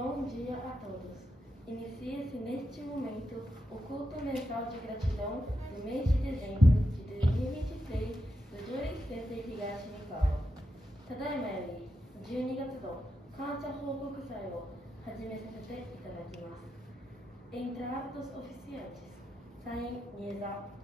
Bom dia a todos. Inicia-se neste momento o culto mensal de gratidão do mês de dezembro de 2023do Juris Sensei Higashi Mikawa. ただいまより12月度感謝報告祭を始めさせていただきます。Entre atos oficiantes, saem Niesa.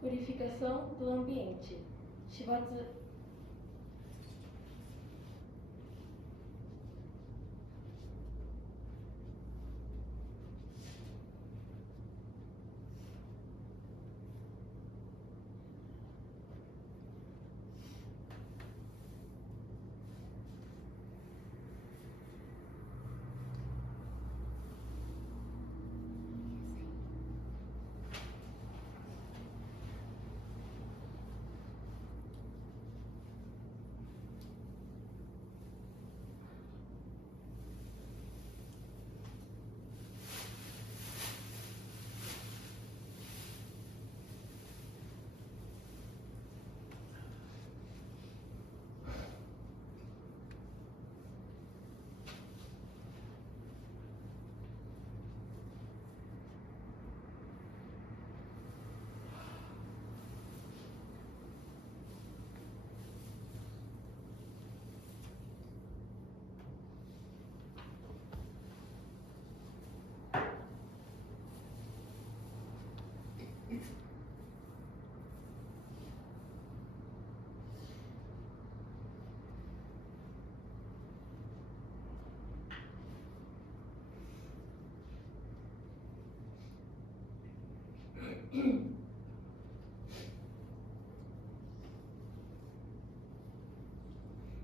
Purificação do ambiente. Shibatsu.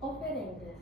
Oferendas.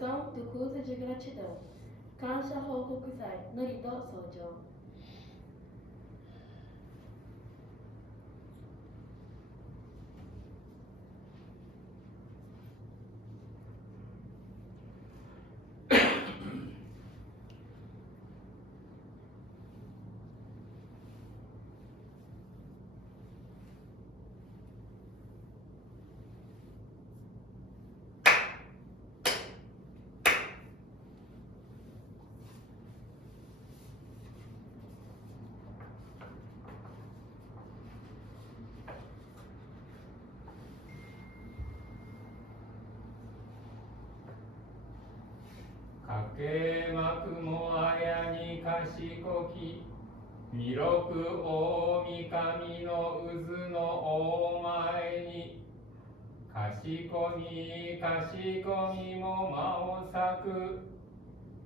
Celebração do culto de gratidão. Kansha Hokokusai, Norito Sojo.かけまくもあやにかしこき、弥勒大神の渦の大前に、かしこみかしこみも間を咲く、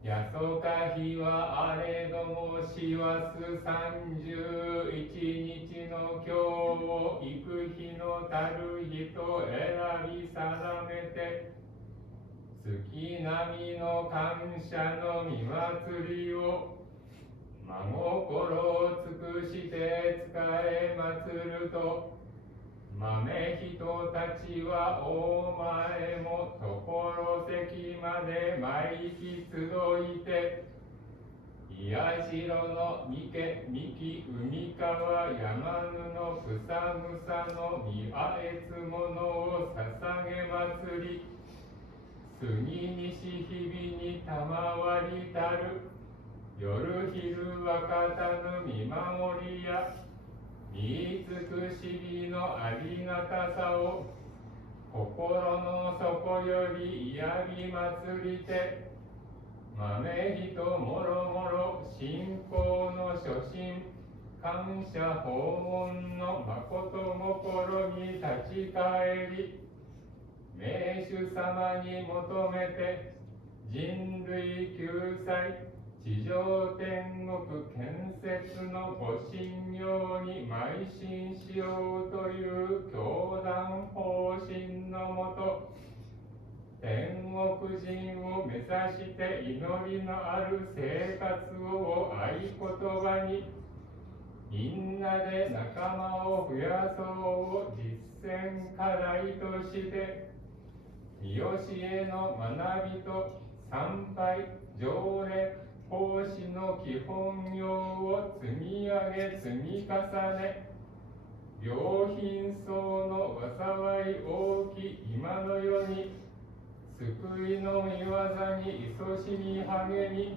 やそか日はあれどもしわす31日の今日を幾日のたる人選び定めて、月並みの感謝の御祭りを真心を尽くして仕え祭ると、豆人たちはお前も所関まで参き集いて、宮代の三木海川山布の草草の見あえつものを捧げ祭り、杉西日々に賜りたる夜昼若たぬ見守りや見尽くし日のありがたさを心の底よりやび祭りて、豆人もろもろ信仰の初心感謝訪問の誠心に立ち返り、名主様に求めて人類救済地上天国建設のご信用に邁進しようという教団方針のもと、天国人を目指して祈りのある生活を合言葉に、みんなで仲間を増やそうを実践課題として、見教えの学びと参拝条例奉仕の基本要を積み上げ積み重ね、良品層の災い大き今の世に救いの御業に勤しみ励み、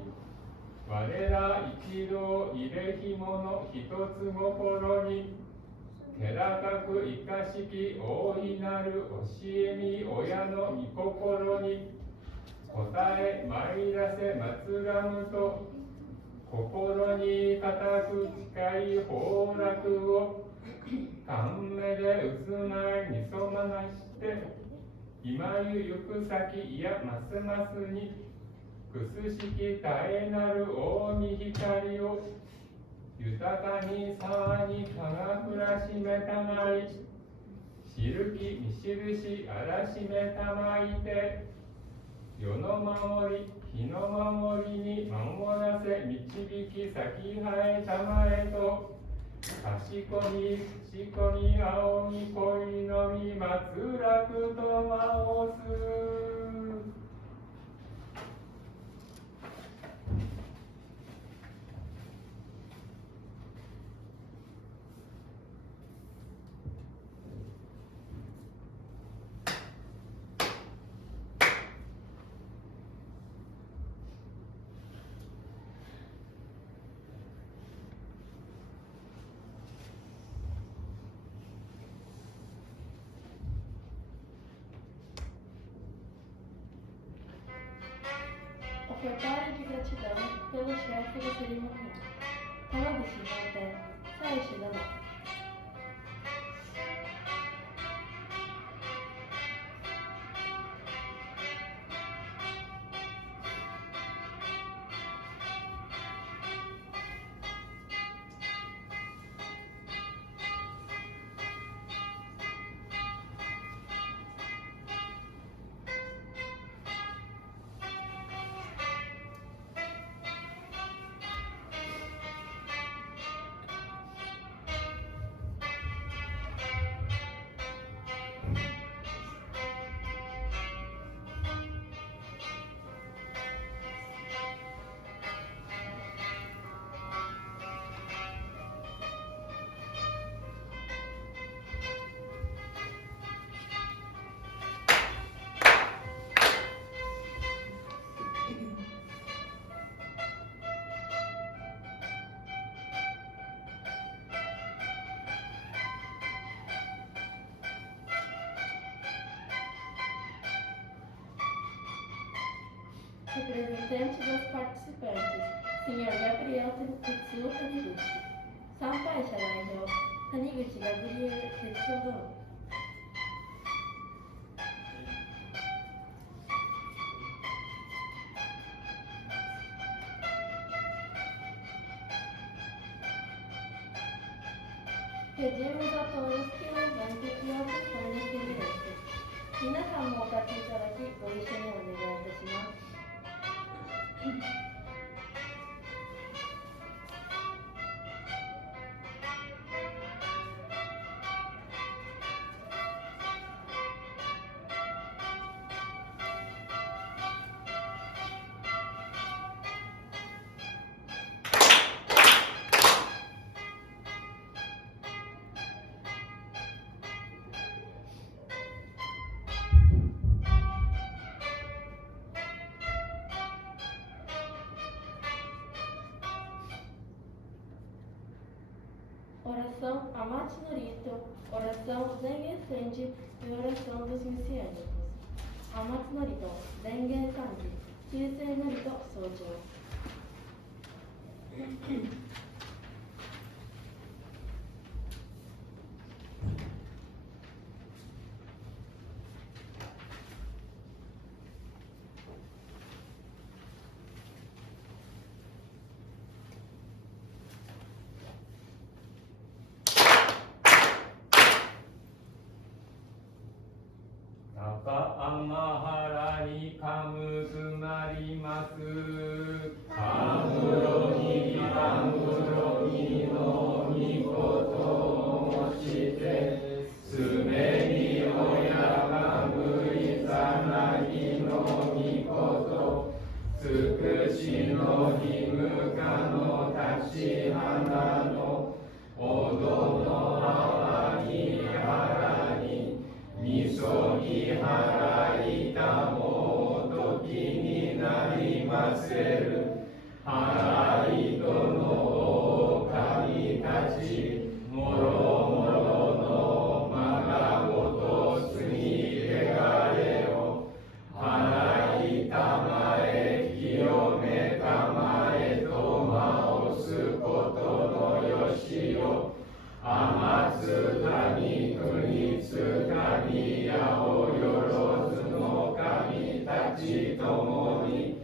我ら一同入れひもの一つ心に、寺格生かしき大いなる教えみ親の御心に答え参らせ祭らむと、心に固く誓い崩落を感目で渦ないにそまなして、今ゆ行く先いやますますにくすしき絶えなる大に光を豊かに沢に輝らしめたまい、知るき見印あらしめたまいて、世の守り日の守りに守らせ導き先生えたまえと、かしこみ仰ぎ恋のみ松楽と舞す。Ofertório de gratidão pelo chefe da cerimônia. Tamaguchi no Hotel, Saishi da Nova. Representante dos participantes, Sr. Gabriel Tetsuo Taniguchi. Sanpai社代表、谷口ガブリエル哲夫殿。Pedimos a todos que levantem e acompanhem esse direito. 皆さんもお立ちいただき、ご一緒にお願いいたします。Oração Amate no Rito, oração Zengen Senji e oração dos messiânicos. Amate no Rito, Zengen Sanji, Kyusei no Rito, Sojo. 高天原にかむずなります。かむろにかむろにのみことをもしてすめにおやかむいざなぎのみことつくしのひむかのたちはなのおどのあわにはらにみそぎ払いたもときになりませる払いとの狼たちもろもろのまがごとすにけがれを払いたまえ清めたまえとまおすことのよしを天津谷国津谷やおよろずの神たちともに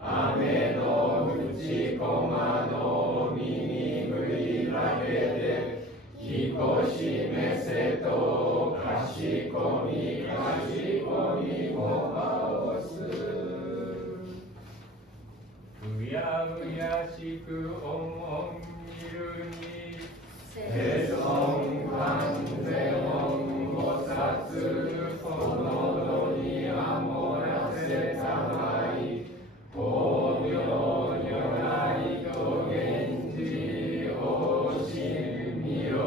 雨の淵駒の身にぐりらけてひこしめせとかしこみもまおすうやうやしくおもんみるに世尊観世音菩薩この度にあもらせたまい法名如来と源氏王神弥勒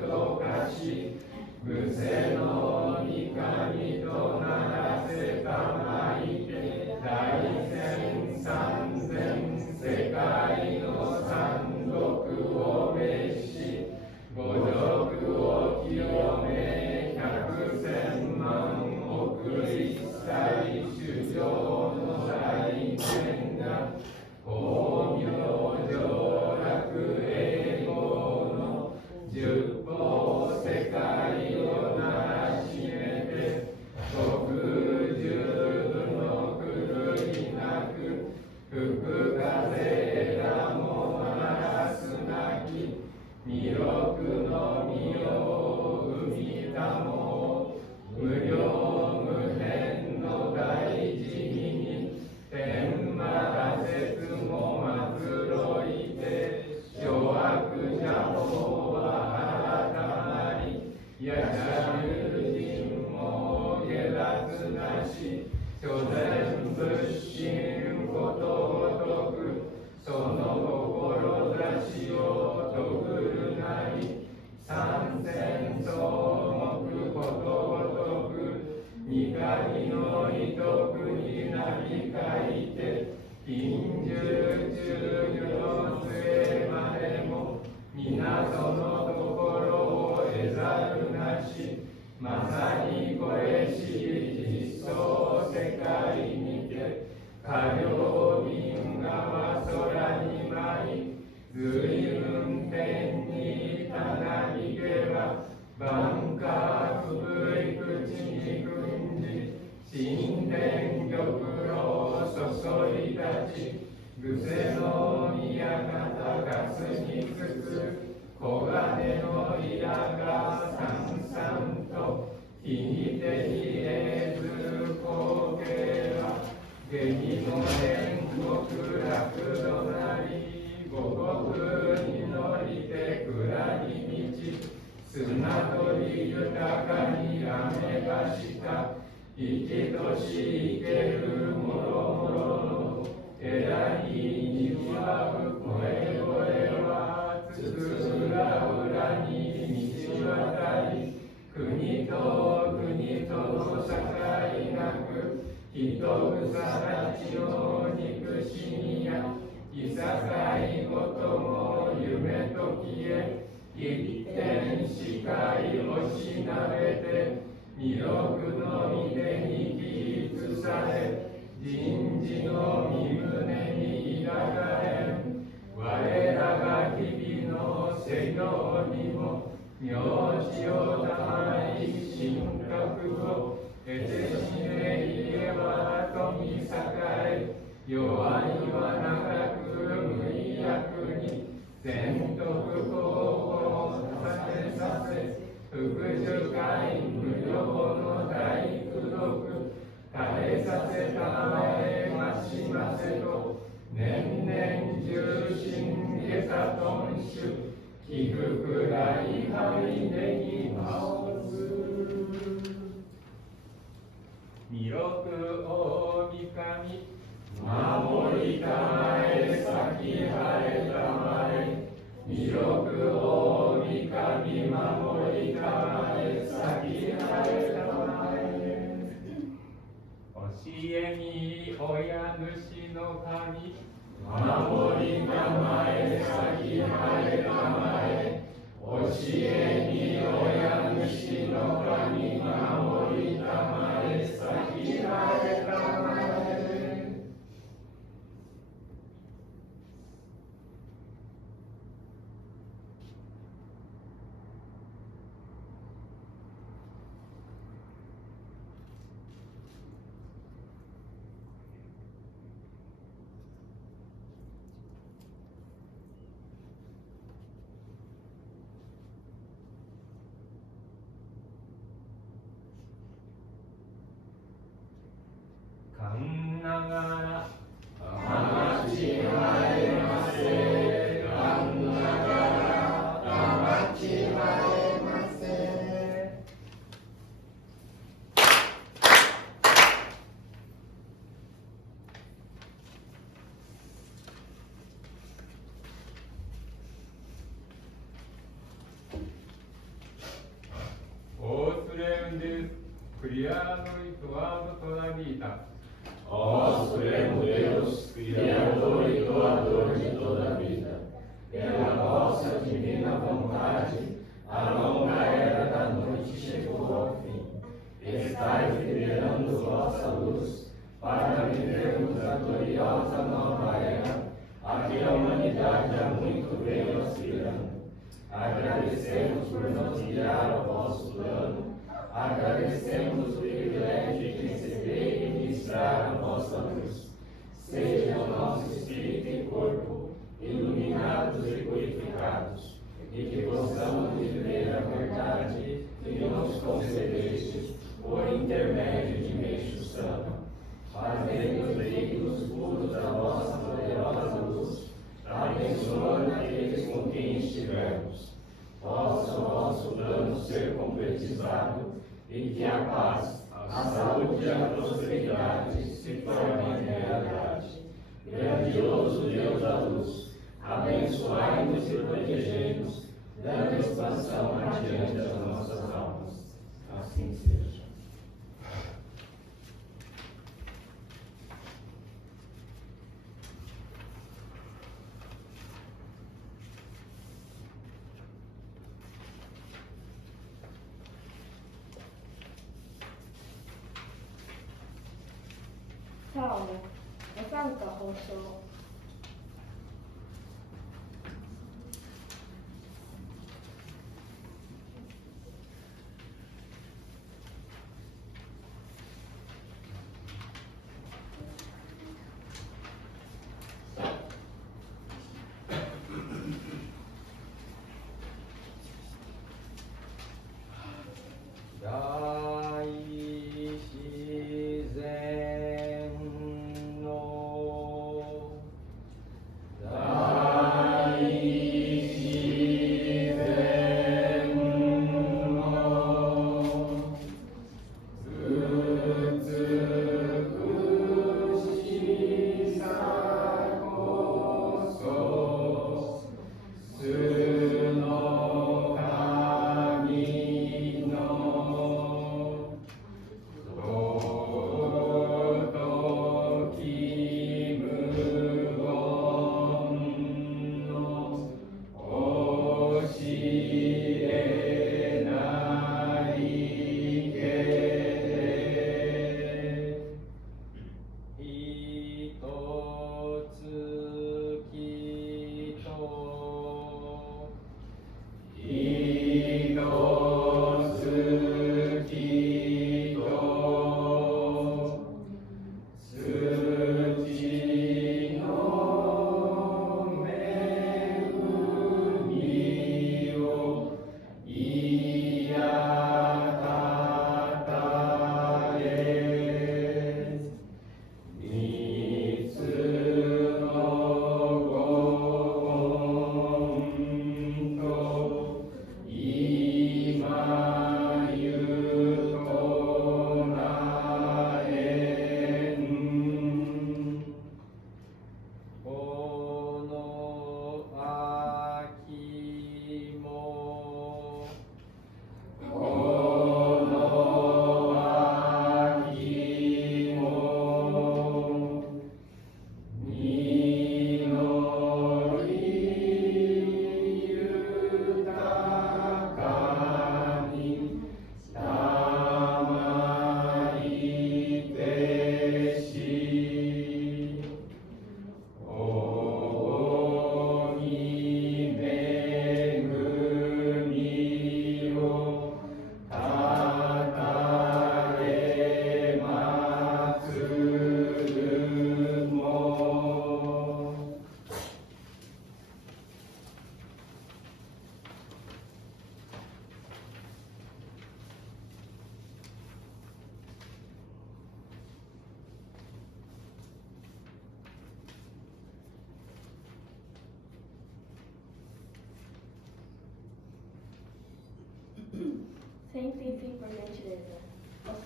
とかし無世の御神とならせたまい大千三千世界の三毒を召し五辱を清め百千万億一切主上の大天が法名上楽英語の十方世界をならしめて特十の狂いなく吹く風枝もならすなき弥勒の身を生みたも無量無辺の大慈悲に天まら説もまつろいて諸悪邪法は改まりやしゃる人も下脱なし諸善仏心ことごとくその志をとぐるなり三千草木ことごとく二神の意徳になり書いて近十中樹の末までも皆そのところを得ざるなしまさにこれし実相世界にて過量つ黄金のイラがさんさんと日にてにえず光景は下にの天国楽どなり五国に乗りて下り道砂取り豊かに雨がした生きとし生けるもろもろ枝ににわう声はつつ裏裏に道渡り国と国との境なく人草たちの憎しみやいさかいごとも夢と消え一点視界をしなべて弥勒の御手に起立され人事の身胸に抱かれ我らが日々の世行にも名字をたまり神格を得てしめ家は富栄え弱いは長く無意役に善徳公をさせ福寿会無料の大功徳垂れさせたまえましませと年々重心下差頓主起伏来杯ねぎまおず弥勒大神守りたまえ先晴れたまえ弥勒大神守りたまえ先晴れたまえ教えみ親主の神守りたまえ先晴れたまえ教えみ親主の神守りたまえ先晴れたまえかんながらあまちまえませかんながらあまちまえませオースレウンデスクリアノイトワードトラビータÓ Supremo Deus, Criador e Doador de toda a vida, pela vossa divina vontade, a longa era da noite chegou ao fim. Estai brilhando vossa luz, para vivermos a gloriosa nova era, a que a humanidade há muito veio aspirando. Agradecemos por nos guiar ao vosso plano, agradecemos o privilégio de receber e ministrar a vossa luz. Seja o nosso espírito e corpo iluminados e purificados, e que possamos viver a verdade que nos concedeste por intermédio de Meixo Sama. Fazei-nos veículos puros da vossa poderosa luz, abençoando aqueles com quem estivermos. Possa o vosso plano ser concretizado e que a paz, a saúde e a prosperidade se tornem realidade. Grandioso Deus da luz, abençoai-nos e protegei-nos, dando expansão adiante das nossas almas. Assim seja. Salmo, Osanka Hosho.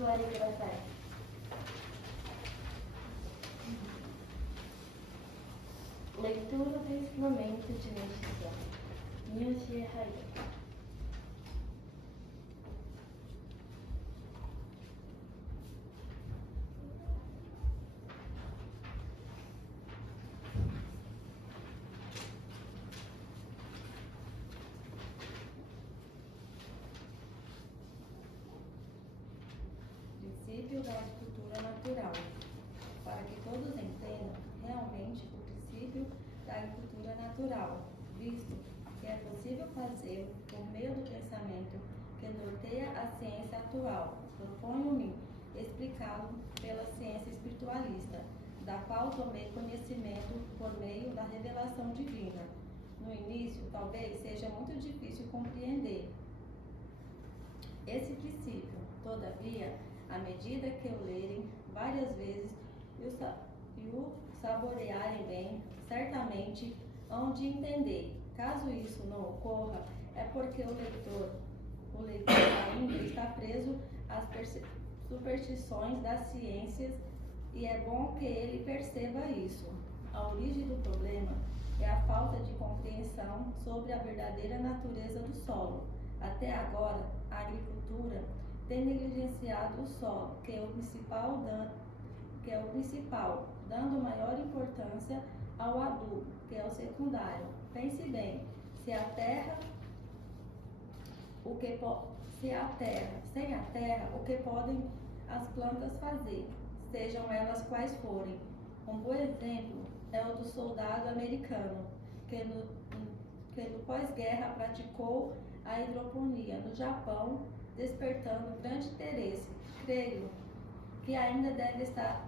Glória Graçai. Leitura do ensinamento de Nishida. Miyoshi Haida. Princípio da agricultura natural. Para que todos entendam realmente o princípio da agricultura natural, visto que é possível fazê-lo por meio do pensamento que norteia a ciência atual, proponho-me explicá-lo pela ciência espiritualista, da qual tomei conhecimento por meio da revelação divina. No início, talvez seja muito difícil compreender esse princípio. Todavia, à medida que o lerem várias vezes e o saborearem bem, certamente hão de entender. Caso isso não ocorra, é porque o leitor ainda está preso às superstições das ciências e é bom que ele perceba isso. A origem do problema é a falta de compreensão sobre a verdadeira natureza do solo. Até agora, a agricultura tem negligenciado o solo, que é o principal, dando maior importância ao adubo, que é o secundário. Pense bem, sem a terra, o que podem as plantas fazer, sejam elas quais forem. Um bom exemplo é o do soldado americano, que no pós-guerra praticou a hidroponia no Japão, despertando grande interesse. Creio que ainda deve estar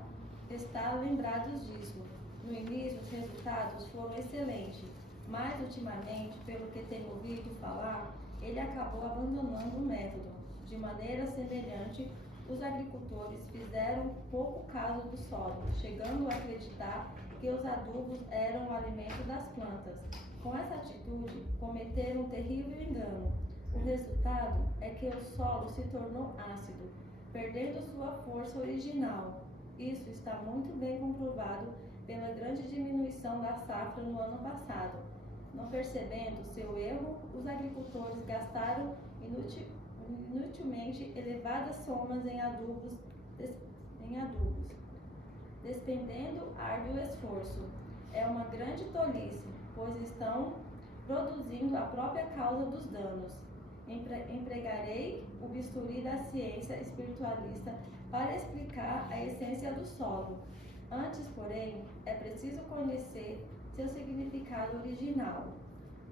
lembrados disso. No início, os resultados foram excelentes, mas ultimamente, pelo que tenho ouvido falar, ele acabou abandonando o método. De maneira semelhante, os agricultores fizeram pouco caso do solo, chegando a acreditar que os adubos eram o alimento das plantas. Com essa atitude, cometeram um terrível engano. O resultado é que o solo se tornou ácido, perdendo sua força original. Isso está muito bem comprovado pela grande diminuição da safra no ano passado. Não percebendo seu erro, os agricultores gastaram inutilmente elevadas somas em adubos, despendendo árduo esforço. É uma grande tolice, pois estão produzindo a própria causa dos danos. Empregarei o bisturi da ciência espiritualista para explicar a essência do solo. Antes, porém, é preciso conhecer seu significado original.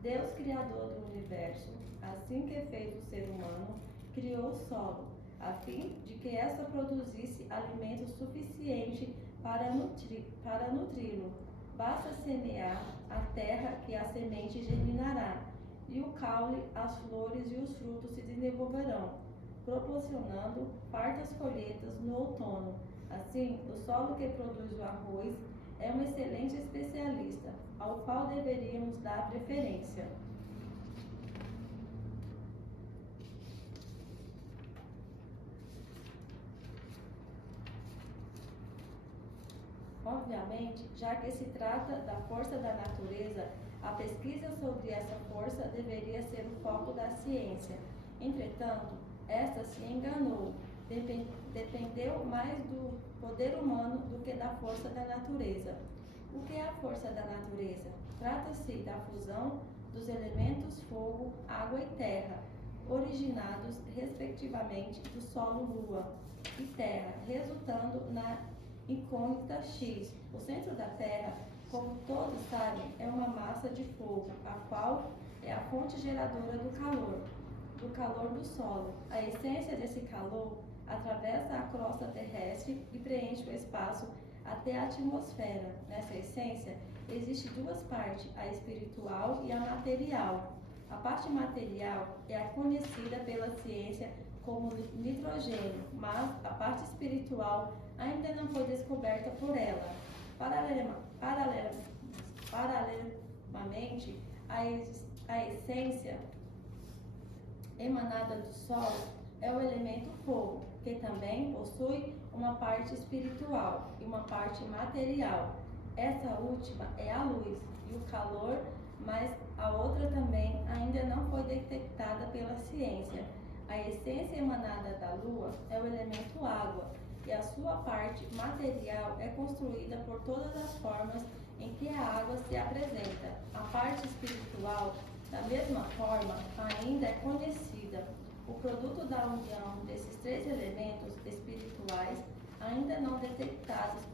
Deus, Criador do universo, assim que fez o ser humano, criou o solo, a fim de que esta produzisse alimento suficiente para nutri-lo. Basta semear a terra que a semente germinará, e o caule, as flores e os frutos se desenvolverão, proporcionando fartas colheitas no outono. Assim, o solo que produz o arroz é um excelente especialista, ao qual deveríamos dar preferência. Obviamente, já que se trata da força da natureza, a pesquisa sobre essa força deveria ser o foco da ciência. Entretanto, esta se enganou. Dependeu mais do poder humano do que da força da natureza. O que é a força da natureza? Trata-se da fusão dos elementos fogo, água e terra, originados respectivamente do solo, lua e terra, resultando na incógnita X. O centro da Terra, como todos sabem, é uma massa de fogo, a qual é a fonte geradora do calor do solo. A essência desse calor atravessa a crosta terrestre e preenche o espaço até a atmosfera. Nessa essência, existem duas partes, a espiritual e a material. A parte material é a conhecida pela ciência como nitrogênio, mas a parte espiritual ainda não foi descoberta por ela. Paralelamente, a essência emanada do Sol é o elemento fogo, que também possui uma parte espiritual e uma parte material. Essa última é a luz e o calor, mas a outra também ainda não foi detectada pela ciência. A essência emanada da Lua é o elemento água, e a sua parte material é construída por todas as formas em que a água se apresenta. A parte espiritual, da mesma forma, ainda é conhecida. O produto da união desses três elementos espirituais, ainda não detectados,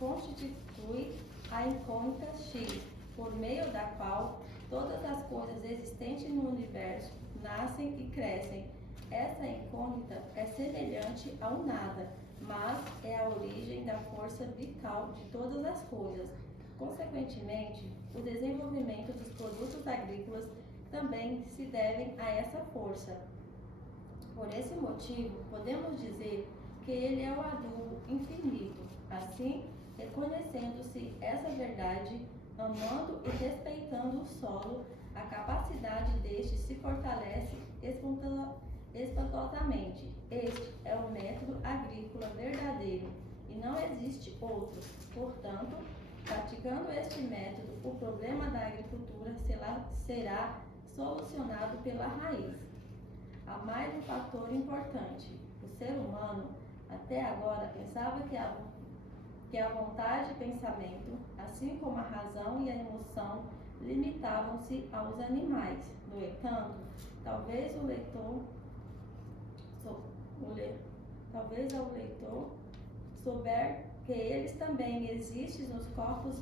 constitui a incógnita X, por meio da qual todas as coisas existentes no universo nascem e crescem. Essa incógnita é semelhante ao nada, mas é a origem da força vital de todas as coisas. Consequentemente, o desenvolvimento dos produtos agrícolas também se devem a essa força. Por esse motivo, podemos dizer que ele é o adubo infinito. Assim, reconhecendo-se essa verdade, amando e respeitando o solo, a capacidade deste se fortalece espantosamente. Este é o método agrícola verdadeiro e não existe outro. Portanto, praticando este método, o problema da agricultura será solucionado pela raiz. Há mais um fator importante. O ser humano, até agora, pensava que a vontade e pensamento, assim como a razão e a emoção, limitavam-se aos animais. No entanto, talvez ao leitor souber que eles também existem nos corpos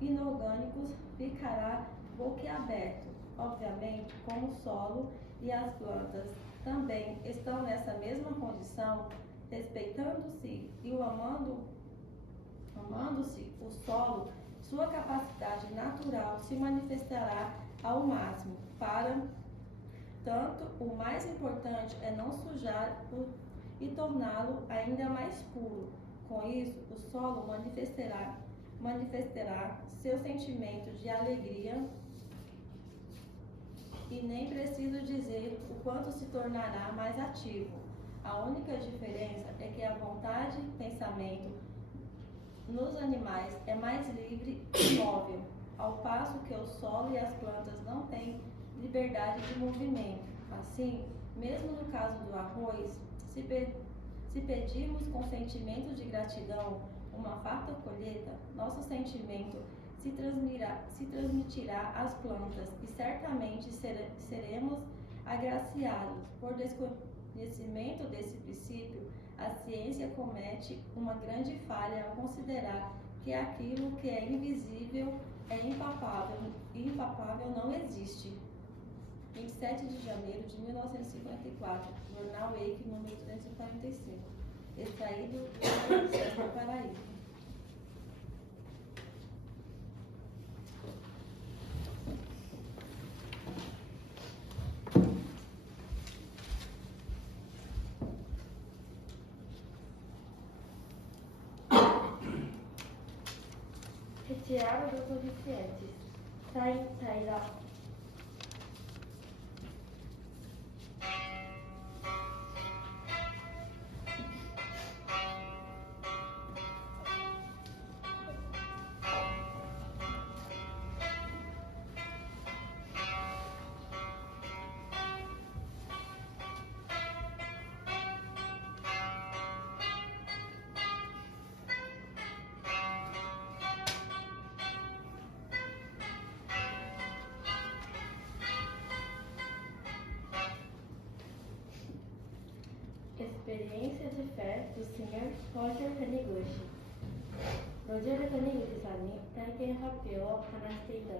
inorgânicos, ficará boquiaberto. Obviamente, como o solo e as plantas também estão nessa mesma condição, respeitando-se e amando-se o solo, sua capacidade natural se manifestará ao máximo. Para tanto, o mais importante é não sujar e torná-lo ainda mais puro. Com isso, o solo manifestará seus sentimentos de alegria, e nem preciso dizer o quanto se tornará mais ativo. A única diferença é que a vontade e pensamento nos animais é mais livre e móvel, ao passo que o solo e as plantas não têm liberdade de movimento. Assim, mesmo no caso do arroz, se pedirmos com sentimento de gratidão uma farta colheita, nosso sentimento se transmitirá às plantas e certamente seremos agraciados. Por desconhecimento desse princípio, a ciência comete uma grande falha ao considerar que aquilo que é invisível é impalpável e impalpável não existe. 27 de janeiro de 1954, Jornal Eike, número 345, extraído do César Paraíba. Retirada dos coeficientes. Sairá. Experiência de fé do Sr. Roger Taniguchi. 로저를 다니고 기사님, 딸기 학교 하나씩 있다.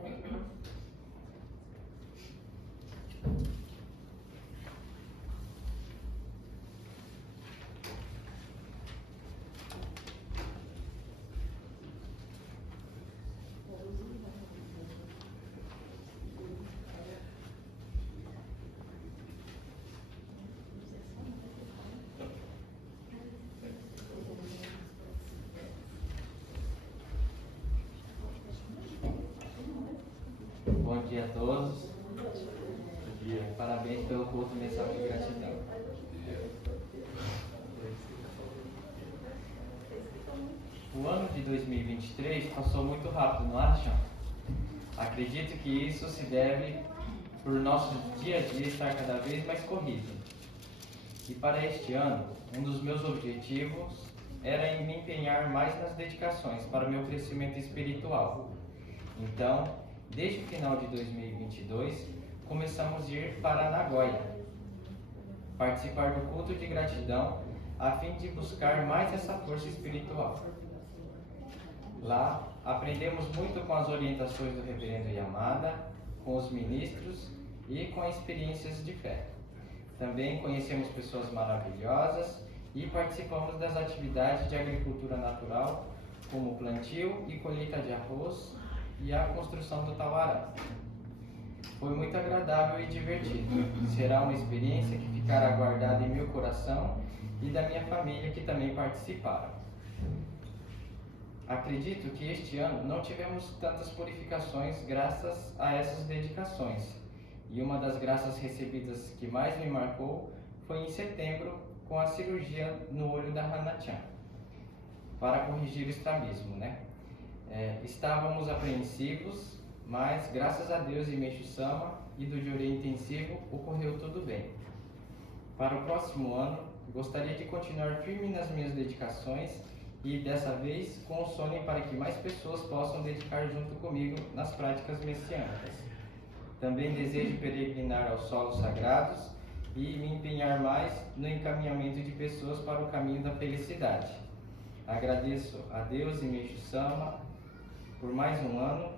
Bom dia a todos. Parabéns pelo culto mensal de gratidão. O ano de 2023 passou muito rápido, não acha? Acredito que isso se deve por nosso dia a dia estar cada vez mais corrido. E para este ano, um dos meus objetivos era em me empenhar mais nas dedicações para o meu crescimento espiritual. Então, desde o final de 2022, começamos a ir para Nagoya, participar do culto de gratidão, a fim de buscar mais essa força espiritual. Lá, aprendemos muito com as orientações do reverendo Yamada, com os ministros e com experiências de fé. Também conhecemos pessoas maravilhosas e participamos das atividades de agricultura natural, como plantio e colheita de arroz e a construção do tauará. Foi muito agradável e divertido. Será uma experiência que ficará guardada em meu coração e da minha família que também participaram. Acredito que este ano não tivemos tantas purificações graças a essas dedicações. E uma das graças recebidas que mais me marcou foi em setembro com a cirurgia no olho da Hana-chan, para corrigir o estrabismo, estávamos apreensivos, mas graças a Deus e Meixo-sama e do Jorei intensivo ocorreu tudo bem. Para o próximo ano, gostaria de continuar firme nas minhas dedicações e dessa vez com o sonho para que mais pessoas possam dedicar junto comigo nas práticas messiânicas. Também desejo peregrinar aos solos sagrados e me empenhar mais no encaminhamento de pessoas para o caminho da felicidade. Agradeço a Deus e Meixo-sama por mais um ano.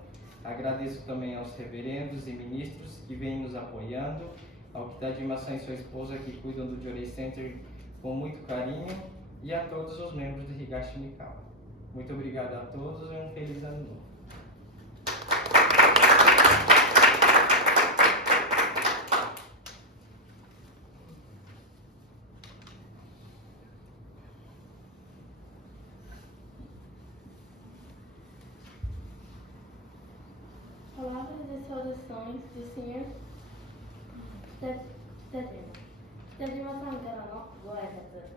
Agradeço também aos reverendos e ministros que vêm nos apoiando, ao Kitadima-san e sua esposa que cuidam do Jorei Center com muito carinho e a todos os membros do Higashi Mikawa. Muito obrigado a todos e um feliz ano novo. Palavras e saudações do Sr. Kitadima-sanからのご挨拶。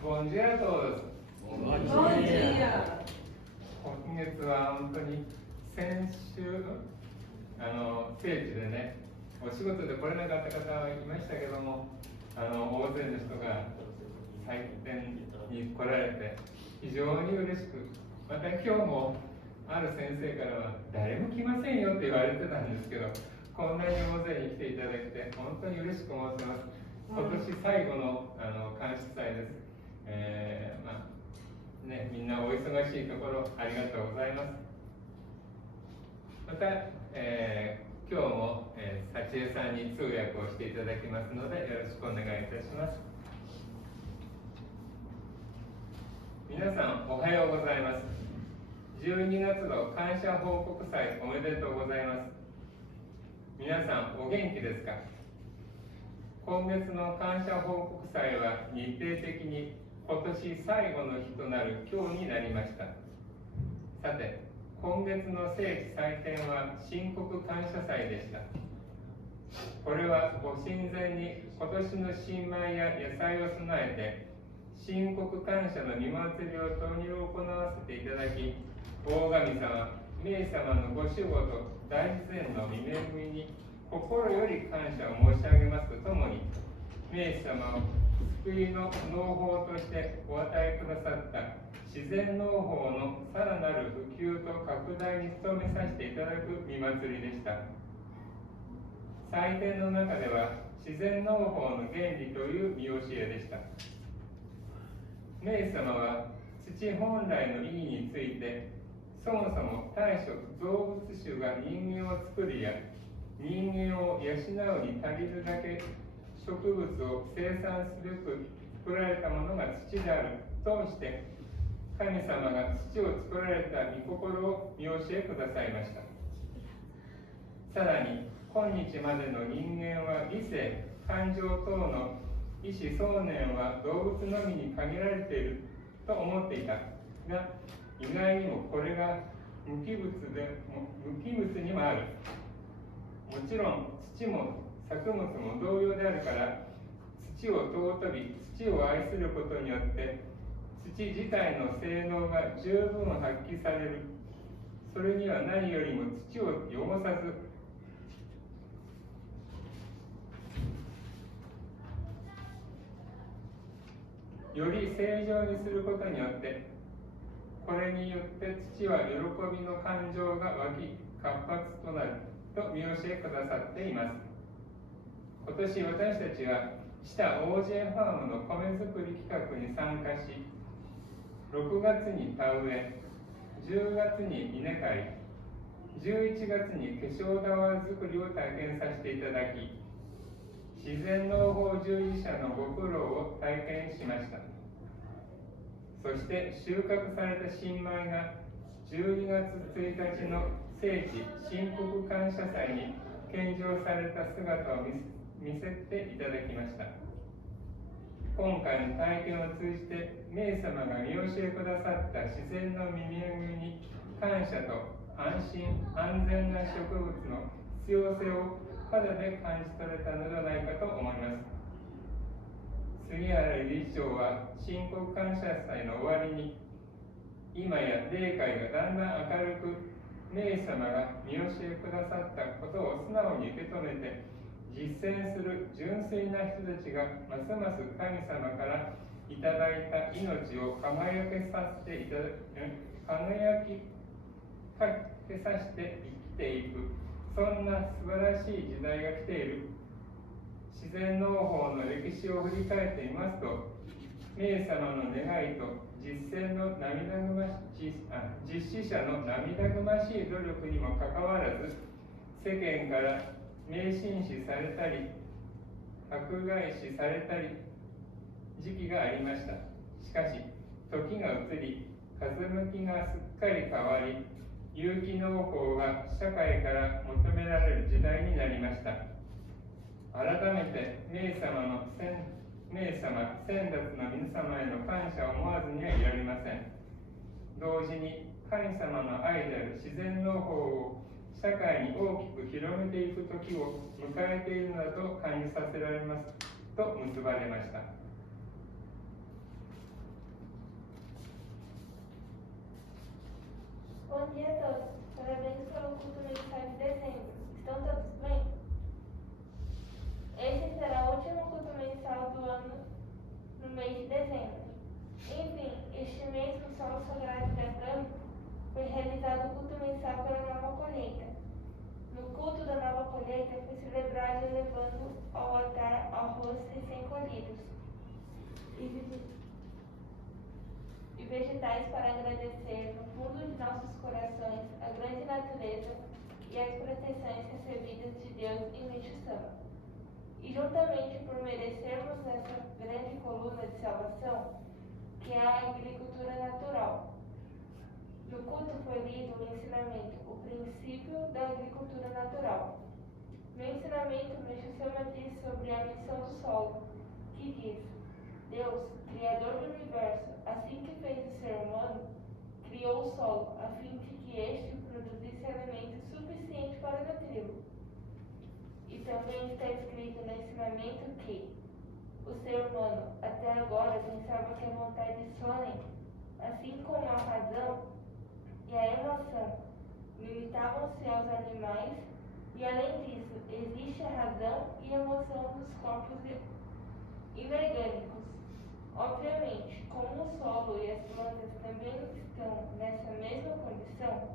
Bom dia a todos. Bom dia. 今月は本当に先週聖地でね、お仕事で来れなかった方はいましたけども、大勢の人が祭典に来られて非常に嬉しく、また今日もある先生からは誰も来ませんよって言われてたんですけど、こんなに大勢に来ていただいて本当に嬉しく思ってます。今年最後の監視祭です。みんなお忙しいところありがとうございます。また、今日も、幸恵さんに通訳をしていただきますのでよろしくお願いいたします。皆さんおはようございます。12月の感謝報告祭おめでとうございます。皆さんお元気ですか？今月の感謝報告祭は日程的に今年最後の日となる今日になりました。さて、今月の聖地祭典は申告感謝祭でした。これはご神前に今年の新米や野菜を備えて申告感謝の御祭りを執り行わせていただき、大神様、名様のご守護と大自然の御恵みに心より感謝を申し上げますとともに、名様を救いの農法としてお与えくださった自然農法のさらなる普及と拡大に努めさせていただく御祭りでした。祭典の中では自然農法の原理という見教えでした。名様は土本来の意義について、そもそも大諸動物種が人間を作りや人間を養うに足りるだけ植物を生産すべく作られたものが土であるとして、神様が土を作られた御心を見教えくださいました。さらに今日までの人間は理性、感情等の意思想念は動物のみに限られていると思っていたが、意外にもこれが無機物にもある。もちろん土も作物も同様であるから、土を尊び土を愛することによって土自体の性能が十分発揮される。それには何よりも土を汚さず、より正常にすることによって、これによって土は喜びの感情が湧き活発となると見教えくださっています。今年私たちは知多 OJ ファームの米作り企画に参加し、6月に田植え、10月に稲刈り、11月に化粧玉作りを体験させていただき、自然農法従事者のご苦労を体験しました。そして収穫された新米が12月1日の聖地神福感謝祭に献上された姿を見せていただきました。今回の体験を通じて、冥様が見教えくださった自然の恵みに感謝と安心安全な植物の必要性を肌で感じ取れたのではないかと思います。杉原理事長は神国感謝祭の終わりに、今や霊界がだんだん明るく、冥様が見教えくださったことを素直に受け止めて実践する純粋な人たちが、ますます神様からいただいた命を輝けさせて生きていく、そんな素晴らしい時代が来ている。自然農法の歴史を振り返ってみますと、冥様の願いと実施者の涙ぐましい努力にもかかわらず、世間から迷信視されたり迫害視されたり時期がありました。しかし時が移り、風向きがすっかり変わり、有機農法が社会から求められる時代になりました。改めて先達の皆様への感謝を思わずにはいられません。同時に神様の愛である自然農法を社会に大きく広めていく時を迎えているのだと感じさせられますと結ばれました。Bom dia a todos. Parabéns pelo culto mensal de dezembro. Estão todos bem? Este será o último culto mensal do ano no mês de dezembro. Enfim, este mês no solo sagrado de Abrão foi realizado o culto mensal pela nova colheita. No culto da nova colheita foi celebrado levando ao altar arroz recém-colhidos e vegetais para agradecer no fundo de nossos corações a grande natureza e as proteções recebidas de Deus em Meixuçama. E juntamente por merecermos essa grande coluna de salvação, que é a agricultura natural. No culto foi lido o ensinamento, o princípio da agricultura natural. No ensinamento, Meixuçama diz sobre a missão do solo, que diz: Deus, Criador do universo, assim que fez o ser humano, criou o solo, a fim de que este produzisse alimento suficiente para nutri-lo. E também está escrito no ensinamento que o ser humano até agora pensava que a vontade sônica, assim como a razão e a emoção, limitavam-se aos animais, e além disso, existe a razão e a emoção dos corpos inorgânicos. Obviamente, como o solo e as plantas também estão nessa mesma condição,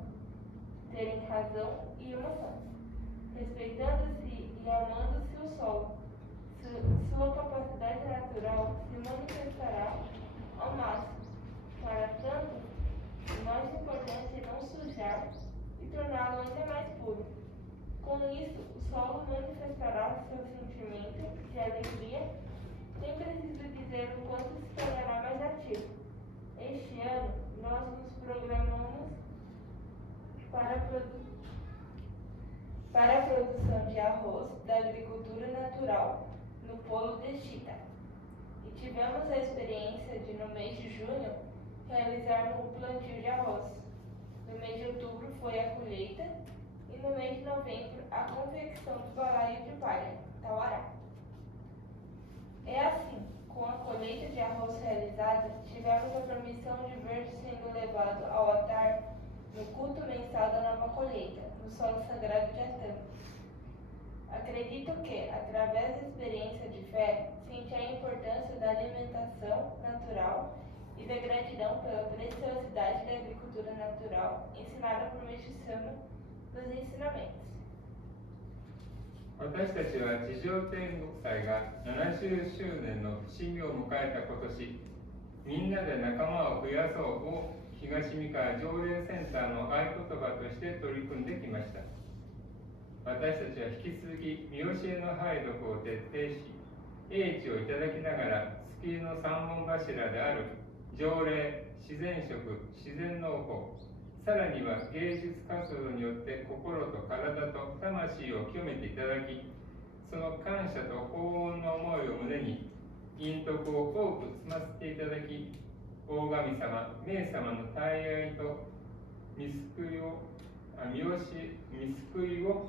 terem razão e emoção, respeitando-se e amando-se o solo, sua capacidade natural se manifestará ao máximo. Para tanto, o mais importante é não sujar e torná-lo ainda mais puro. Com isso, o solo manifestará seu sentimento de alegria, sem preciso dizer o quanto se tornará mais ativo. Este ano, nós nos programamos para a produção de arroz da agricultura natural no polo de Chita. E tivemos a experiência de, no mês de junho, foi a colheita, e no mês de novembro, a confecção do balaio de palha, tauará. É assim, com a colheita de arroz realizada, tivemos a permissão de ver sendo levado ao altar no culto mensal da nova colheita, no solo sagrado de Atã. Acredito que, através da experiência de fé, senti a importância da alimentação natural e da gratidão pela preciosidade da agricultura natural ensinada por Meixo Sama nos ensinamentos. 私たちは地上天国祭が70周年の節目を迎えた今年、みんなで仲間を増やそうを東三河条例センターの合言葉として取り組んできました。私たちは引き続き見教えの拝読を徹底し、英知をいただきながら救いの三本柱である条例、自然食、自然農法、さらには芸術活動によって心と体と魂を清めていただき、その感謝と報恩の思いを胸に陰徳を多く積ませていただき、大神様、名様の大愛と見救いを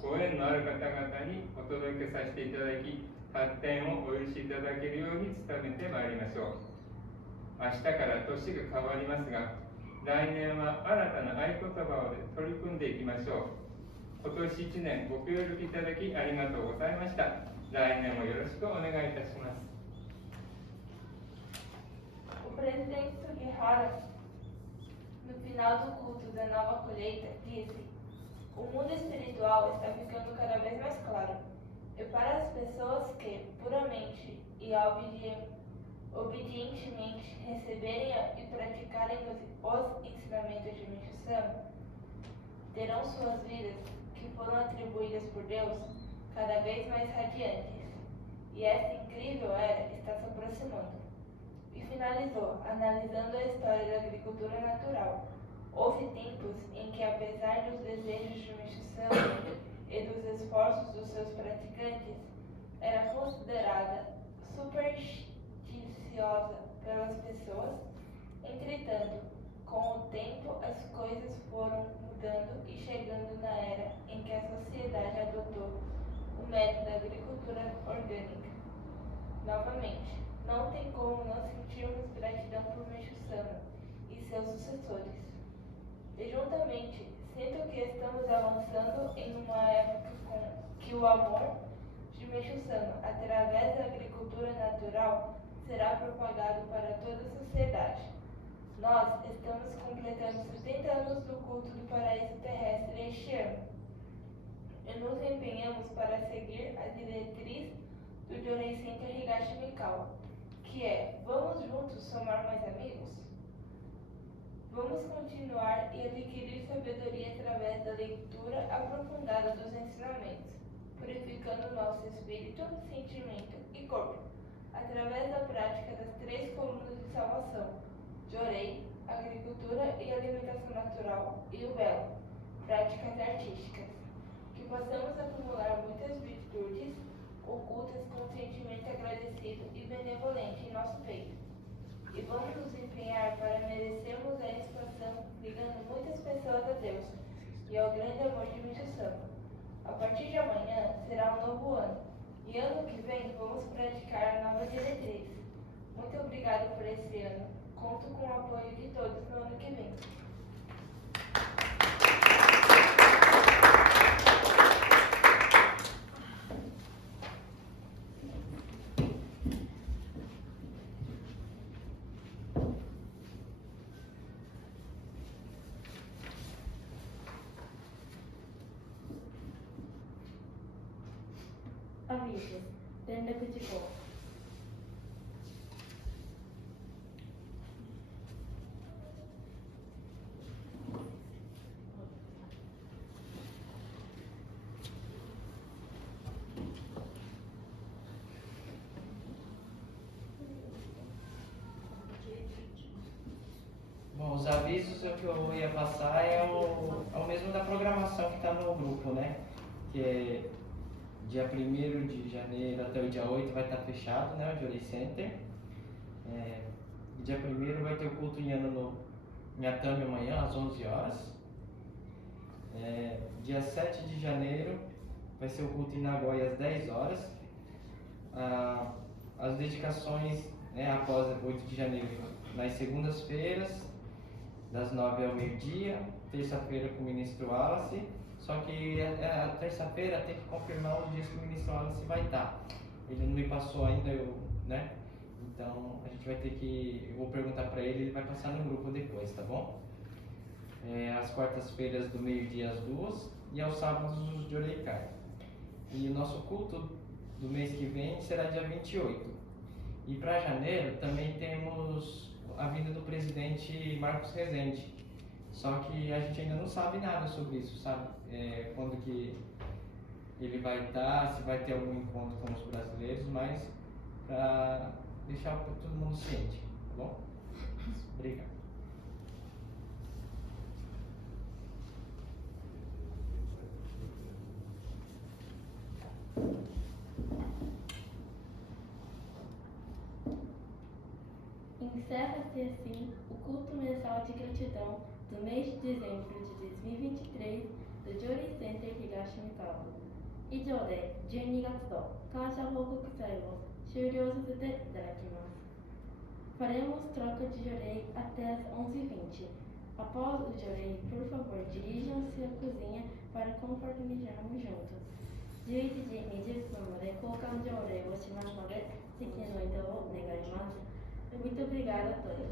ご縁のある方々にお届けさせていただき、発展をお許しいただけるように努めてまいりましょう。明日から年が変わりますが、来年は新たな合言葉を取り組んでいきましょう。今年1年ご協力いただきありがとうございました。来年もよろしくお願いいたします。O presidente Sugihara, no final do culto da nova colheita, disse: o mundo espiritual está ficando cada vez mais claro. E para as pessoas que, puramente e obedientemente receberem e praticarem os ensinamentos de Meixo Sama, terão suas vidas, que foram atribuídas por Deus, cada vez mais radiantes. E esta incrível era está se aproximando. E finalizou, analisando a história da agricultura natural. Houve tempos em que, apesar dos desejos de Meixo Sama e dos esforços dos seus praticantes, era considerada supersticiosa pelas pessoas. Entretanto, com o tempo as coisas foram mudando e chegando na era em que a sociedade adotou o método da agricultura orgânica. Novamente, não tem como não sentirmos gratidão por Meixo Sama e seus sucessores. E juntamente, sinto que estamos avançando em uma época que o amor de Meixo Sama, através da agricultura natural, será propagado para toda a sociedade. Nós estamos completando 70 anos do culto do paraíso terrestre este ano e nos empenhamos para seguir a diretriz do Jorei Center Higashi Mikawa, que é: vamos juntos somar mais amigos? Vamos continuar e adquirir sabedoria através da leitura aprofundada dos ensinamentos, purificando nosso espírito, sentimento e corpo, através da prática das 3 colunas de salvação: Jorei, agricultura e alimentação natural, e o belo, práticas artísticas. Que possamos acumular muitas virtudes ocultas com um sentimento agradecido e benevolente em nosso peito. E vamos nos empenhar para merecermos a expansão, ligando muitas pessoas a Deus e ao grande amor de Meixo Sama. A partir de amanhã será um novo ano, e ano que vem vamos praticar a nova diretriz. Muito obrigado por esse ano. Conto com o apoio de todos no ano que vem. Aviso: tenda Pitipó. Bom, os avisos o que eu ia passar é o mesmo da programação que está no grupo, né? Que é dia 1º de janeiro até o dia 8 vai estar fechado, né? O Jorei Center. Dia 1º vai ter o culto em Atami amanhã, às 11 horas. Dia 7 de janeiro vai ser o culto em Nagoya às 10 horas. As dedicações, né, após 8 de janeiro, nas segundas-feiras, das 9 ao meio-dia, terça-feira com o ministro Wallace, só que a terça-feira tem que confirmar os dias que o ministro Wallace vai estar. Ele não me passou ainda, né? Então a gente vai ter que, eu vou perguntar para ele vai passar no grupo depois, tá bom? Às quartas-feiras do meio-dia às 2 e aos sábados os de Oreikai. E o nosso culto do mês que vem será dia 28. E para janeiro também temos a vinda do presidente Marcos Rezende. Só que a gente ainda não sabe nada sobre isso, sabe? Quando que ele vai estar, se vai ter algum encontro com os brasileiros, mas para deixar todo mundo ciente, tá bom? Obrigado. Encerra-se assim o culto mensal de gratidão do mês de dezembro de 2023 do Jory Center Higashinikawa. 以上で12月度感謝報告祭を終了させていただきます。Faremos troca de jorei até as 11h20. Após o jorei, por favor, dirijam-se à cozinha para confraternizarmos juntos. 11時20分まで交換条例をしますので、席の移動をお願いします。Muito obrigada a todos.